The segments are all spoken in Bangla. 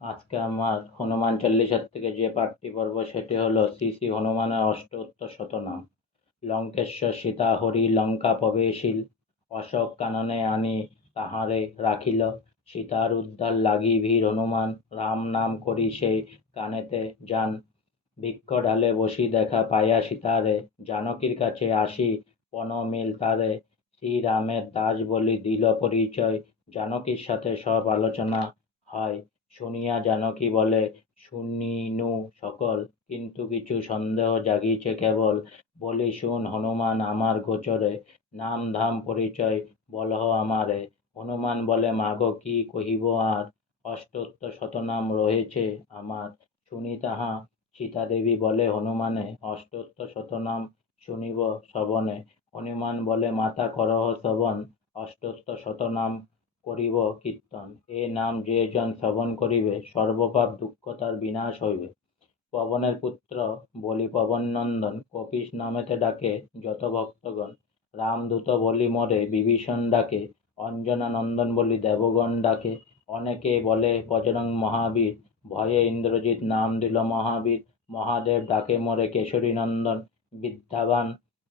আজকে আমার হনুমান চল্লিশার থেকে যে পাঠটি পড়ব সেটি হলো শ্রী শ্রী হনুমানের অষ্টোত্তর শতনাম। লঙ্কেশ্বর সীতা হরি লঙ্কা প্রবেশিল, অশোক কাননে আনি তাহারে রাখিল। সীতার উদ্ধার লাগি ভীর হনুমান, রাম নাম করি সেই কানেতে যান। বৃক্ষ ডালে বসি দেখা পাইয়া সীতারে, জানকীর কাছে আসি প্রণমিল তারে। শ্রীরামের দাস বলি দিল পরিচয়, জানকীর সাথে সব আলোচনা হয়। শুনিয়া জানকী বলে শুনিনু সকল, কিন্তু কিছু সন্দেহ জাগিছে কেবল। বলি শুন হনুমান আমার গোচরে, নাম ধাম পরিচয় বলহ আমারে। হনুমান বলে মাগো কি কহিব আর, অষ্টোত্তর শতনাম রয়েছে আমার। শুনি তাহা সীতাদেবী বলে হনুমানে, অষ্টোত্তর শতনাম শুনিব শ্রবণে। হনুমান বলে মাতা করহ শ্রবণ, অষ্টোত্তর শতনাম করিব কীর্তন। এ নাম যে জন শ্রবণ করিবে, সর্বপাপ দুঃখ তার বিনাশ হইবে। পবনের পুত্র বলি পবন নন্দন, কপিস নামেতে ডাকে যত ভক্তগণ। রামদূত বলি মরে বিভীষণ ডাকে, অঞ্জনা নন্দন বলি দেবগণ ডাকে। অনেকে বলে বজরং মহাবীর, ভয়ে ইন্দ্রজিৎ নাম দিল মহাবীর। মহাদেব ডাকে মরে কেশরী নন্দন, বিদ্যাবান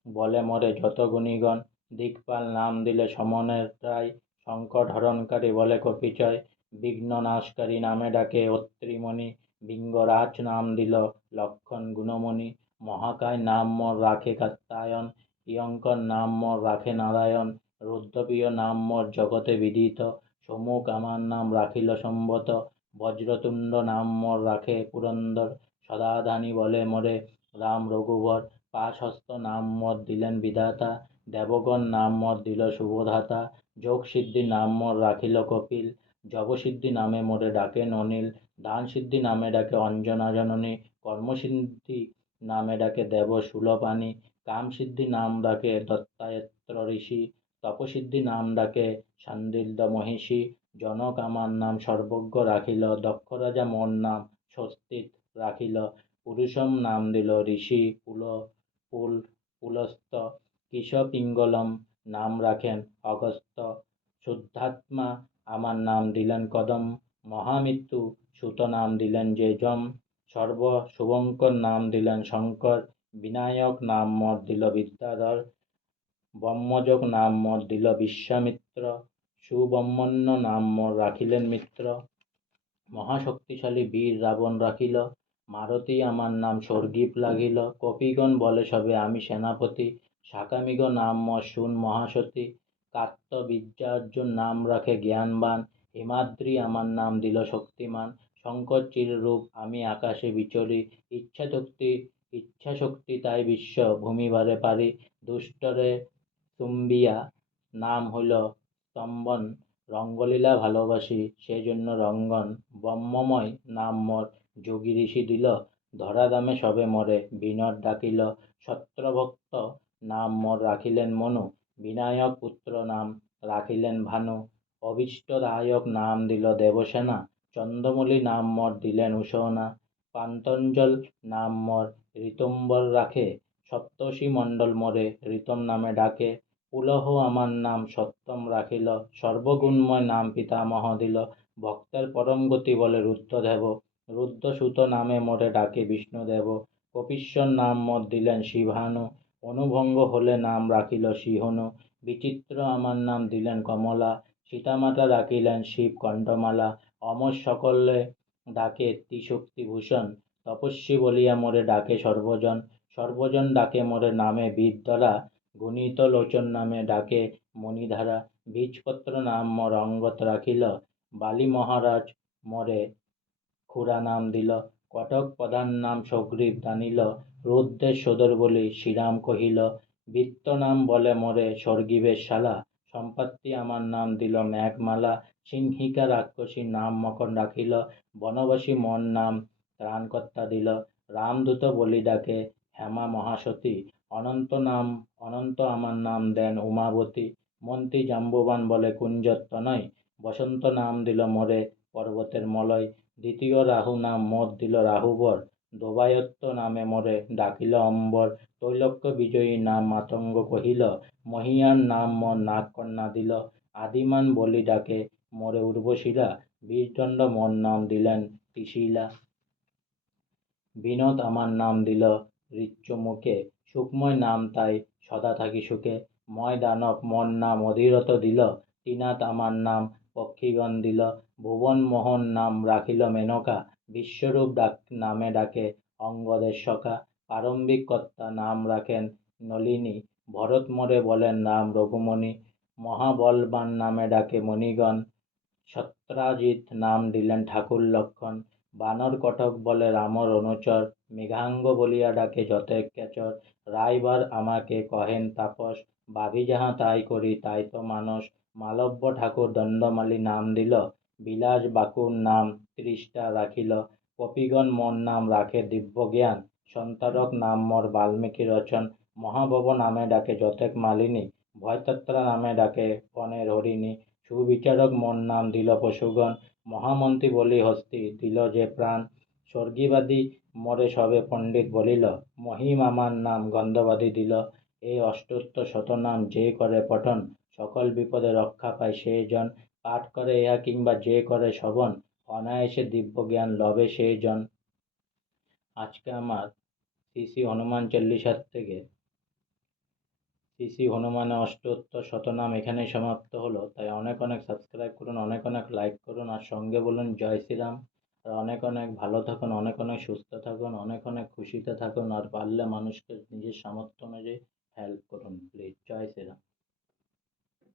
বলে মরে যত গুণীগণ। দিকপাল নাম দিলে সমনের রায়, সংকট হরণকারী বলে কপিচয়। বিঘ্ন নাশকারী নামে ডাকে অত্রিমণি, বিঙ্গরাজ নাম দিল লক্ষণ গুণমণি। মহাকায় নাম মোর রাখে কাত্যায়ন, প্রিয়ঙ্কর নাম মোর রাখে নারায়ণ। রুদ্রপ্রিয় নাম মোর জগতে বিদিত, সমুখ আমার নাম রাখিল সম্বত। বজ্রতুণ্ড নাম মোর রাখে পুরন্দর, সদাধানী বলে মোরে রাম রঘুবর। পাশহস্ত নাম মোর দিলেন বিধাতা, দেবগণ নাম মোর দিল শুভধাতা। যোগ সিদ্ধি নাম মোর রাখিল কপিল, যবসিদ্ধি নামে মোরে ডাকেন অনিল। দান সিদ্ধি নামে ডাকে অঞ্জনা জননী, কর্মসিদ্ধি নামে ডাকে দেব শূলপাণি। কাম সিদ্ধি নাম ডাকে দত্তায়েত্র ঋষি, তপসিদ্ধি নাম ডাকে শান্ডিল্য মহিষী। জনক আমার নাম সর্বজ্ঞ রাখিল, দক্ষ রাজা মোর নাম স্বস্তিক রাখিল। পুরুষম নাম দিল ঋষি পুলস্ত, কিশ পিঙ্গলম নাম রাখেন অগস্ত্য। শুদ্ধাত্মা আমার নাম দিলেন কদম, মহামৃত্যু সুত নাম দিলেন যে যম। সর্ব শুভঙ্কর নাম দিলেন শঙ্কর, বিনায়ক নাম মোর দিল বিদ্যাধর। ব্রহ্মযোগ নাম মোর দিল বিশ্বামিত্র, সুব্রহ্মণ্য নাম মোর রাখিলেন মিত্র। মহাশক্তিশালী বীর রাবণ রাখিল, মারুতি আমার নাম স্বর্গীপ লাগিল। কপিগণ বলে সবে আমি সেনাপতি, শাকামিগ নাম মোর শুন মহাসতী। কার্তবীর্যার্জুন নাম রাখে জ্ঞানবান, হিমাদ্রি আমার নাম দিল শক্তিমান। শঙ্কর চিররূপ আমি আকাশে বিচরি, ইচ্ছাশক্তি তাই বিশ্ব ভূমিভারে পারি। দুষ্টরে চুম্বিয়া নাম হইল স্তম্ভন, রঙ্গলীলা ভালোবাসি সেজন্য রঙ্গন। ব্রহ্মময় নাম মোর যোগী ঋষি দিল, ধরা দামে সবে মরে বিনোদ ডাকিল। সত্যভক্ত নাম মোর রাখিলেন মনু, বিনায়ক পুত্র নাম রাখিলেন ভানু। অভীষ্টদায়ক নাম দিল দেবসেনা, চন্দ্রমৌলি নাম মোর দিলেন উষনা। পান্তঞ্জল নাম মোর ঋতম্বর রাখে, সপ্তর্ষি মণ্ডল মোরে ঋতম নামে ডাকে। পুলহ আমার নাম সত্যম রাখিল, সর্বগুণময় নাম পিতামহ দিল। ভক্তের পরম গতি বলে রুদ্রদেব, রুদ্রসূত নামে মোরে ডাকে বিষ্ণুদেব। কপীশ্বর নাম মোর দিলেন শিবানু, অনুভঙ্গ হলে নাম রাখিল সিংহনু। বিচিত্র আমার নাম দিলেন কমলা, সীতামাতা রাখিলেন শিব কণ্ঠমালা। অমর সকলে ডাকে ত্রিশক্তিভূষণ, তপস্বী বলিয়া মোরে ডাকে সর্বজন। সর্বজন ডাকে মোরে নামে বিদধরা, গুণিত লোচন নামে ডাকে মণিধারা। বীজপত্র নাম মোর অঙ্গদ রাখিল, বালি মহারাজ মোরে খুড়া নাম দিল। কটক প্রধান নাম সগ্রীব দানিল, রুদ্রের সোদর বলি শ্রীরাম কহিল। বৃত্ত নাম বলে মোরে সর্গীবের শালা, সম্পত্তি আমার নাম দিল মেঘমালা। সিংহিকা রাক্ষসীর নাম মকর রাখিল, বনবাসী মোর নাম ত্রাণকর্তা দিল। রামদূত বলি ডাকে হেমা মহাসতী, অনন্ত আমার নাম দেন উমাবতী। মন্ত্রী জাম্ববান বলে কুঞ্জর তনয়, বসন্ত নাম দিল মোরে পর্বতের মলয়। দ্বিতীয় রাহু নাম মোর দিল রাহুবর, দোবায়ত্ত নামে মোরে ডাকিল অম্বর। তৈলক্য বিজয়ী নাম মাতঙ্গ কহিল, মহিয়ান নাম মোর নাগকন্যা দিল। আদিমান বলি ডাকে মোরে উর্বশীরা, বিষদণ্ড মোর নাম দিলেন ত্রিশিলা। বিনোদ আমার নাম দিল ঋচ্য মুখে, সুখময় নাম তাই সদা থাকি সুখে। ময় দানব মোর নাম অধীরত দিল, ত্রিনাথ আমার নাম পক্ষিগণ দিল। ভুবন মোহন নাম রাখিল মেনকা, বিশ্বরূপ নামে ডাকে অঙ্গদের সখা। প্রারম্ভিক কর্তা নাম রাখেন নলিনী, ভরত মোরে বলেন নাম রঘুমণি। মহাবলবান নামে ডাকে মণিগণ, সত্রাজিৎ নাম দিলেন ঠাকুর লক্ষণ। বানর কটক বলে রামর অনুচর, মৃগাঙ্গ বলিয়া ডাকে যতেক কেচর। রাইবার আমাকে কহেন তাপস, ভাবি যাহা তাই করি তাই তো মানস। মালব্য ঠাকুর দণ্ডমালি নাম দিল, বিলাস বাকুর নাম ৩০টা রাখিল। কপিগণ মোর নাম রাখে দিব্য জ্ঞান, সন্তারক নাম মোর বাল্মীকি রচন। মহাভব নামে ডাকে যতেক মালিনী, ভয়তত্রা নামে ডাকে বনের হরিণী। সুবিচারক মোর নাম দিল পশুগণ, মহামন্ত্রী বলি হস্তি দিল যে প্রাণ। স্বর্গীবাদী মোরে সবে পণ্ডিত বলিল, মহিম আমার নাম গন্ধবাদী দিল। এই অষ্টোত্তর শতনাম যে করে পঠন, সকল বিপদে রক্ষা পায় সেই জন। পাঠ করে ইহা কিংবা যে করে শ্রবণ, অনায়াসে দিব্য জ্ঞান লবে সেই জন। আজকে আমার শ্রী শ্রী হনুমান চল্লিশার থেকে শ্রী শ্রী হনুমানের অষ্টোত্তর শতনাম এখানেই সমাপ্ত হলো। তাই অনেক অনেক সাবস্ক্রাইব করুন, অনেক অনেক লাইক করুন, আর সঙ্গে বলুন জয় শ্রীরাম। আর অনেক অনেক ভালো থাকুন, অনেক অনেক সুস্থ থাকুন, অনেক অনেক খুশিতে থাকুন, আর পারলে মানুষকে নিজের সামর্থ্য অনুযায়ী হেল্প করুন প্লিজ। জয় শ্রীরাম।